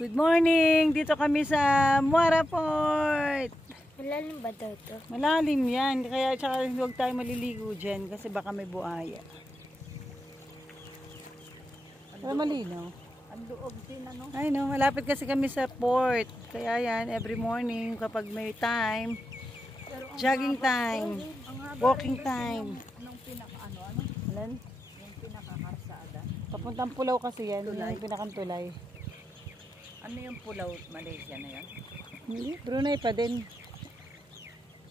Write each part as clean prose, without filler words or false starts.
Good morning! Dito kami sa Muara Port. Malalim ba daw ito? Malalim yan. Kaya tsaka huwag tayo maliligo dyan kasi baka may buhaya. Pero malinaw. Ang loob din ano? Ay no, malapit kasi kami sa port. Kaya yan, every morning kapag may time, jogging time, walking time. Anong pinaka-ano? Alan? Yung pinaka-karsada. Papuntang Pulaw kasi yan, Tulay. yung pinakantulay. Ano yung Pulaw, Malaysia na yan? Hindi, Brunei pa din.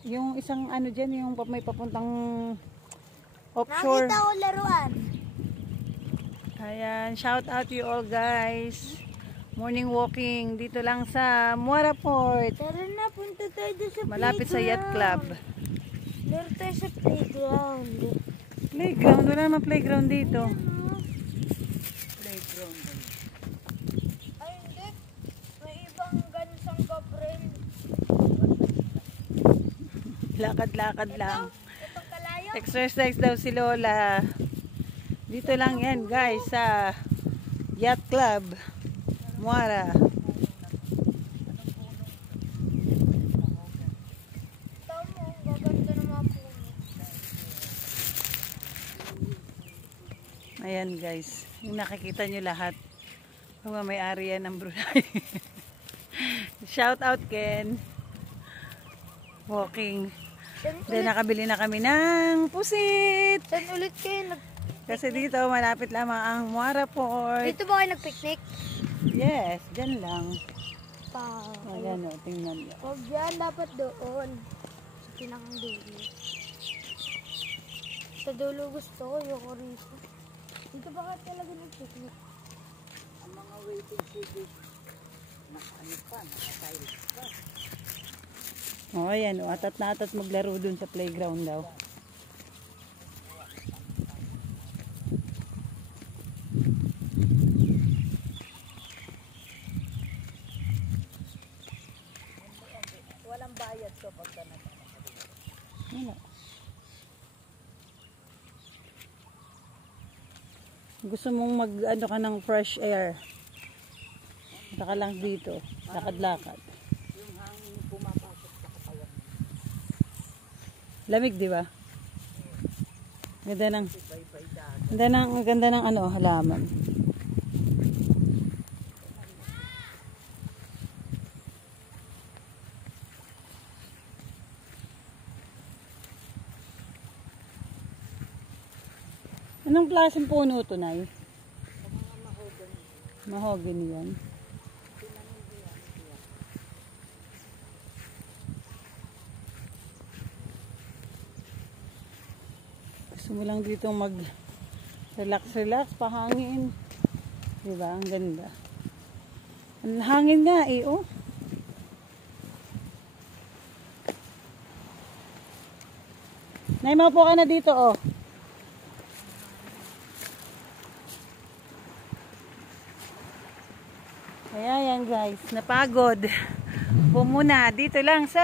Yung isang ano dyan, yung may papuntang offshore. Nakita ko laruan. Ayan, shout out to you all guys. Morning walking dito lang sa Muara Port. Tara na, punta tayo doon sa Malapit sa yacht club. Laro tayo sa playground. Playground? Wala naman playground dito. Playground. Ay, hindi. May ibang gansang Gabriel. Lakad-lakad lang. Itong kalayo. Exercise daw si Lola. Dito lang yan guys sa yacht club Muara. Tama, gaganda ng mga puno. Ayan guys, yung nakikita nyo lahat. Mga may-ari yan ng Brunei. Shout out Ken. Walking. Then nakabili na kami ng pusit. Saan ulit kayo Kasi dito malapit lamang ang Muara Port. Dito ba kayo nag-picnic? Yes, dyan lang. Pa. Ayan o, tingnan nyo. Huwag yan, dapat doon. Sa pinakang dulo. Sa dulo gusto ko, yung rito. Dito ba ka talaga nag-picnic? Ang mga waiting cities, nakaano pa, nakatiles pa. O, ayan o, atat na atat maglaro dun sa playground daw. Walang bayad to pagka Wala. Gusto mong mag ano ka ng fresh air. Saka lang dito, lakad-lakad. yung hangin pumapasok sa katawan. Lamig, di ba? Ganda ng ano, halaman. Anong klaseng puno ito, Nay? Mahogany yan. Gusto mo lang dito mag relax, pahangin. Diba? Ang ganda. Ang hangin nga eh, oh. Nay, maupo ka na dito, oh. Kaya yan guys, napagod. Upo muna dito lang sa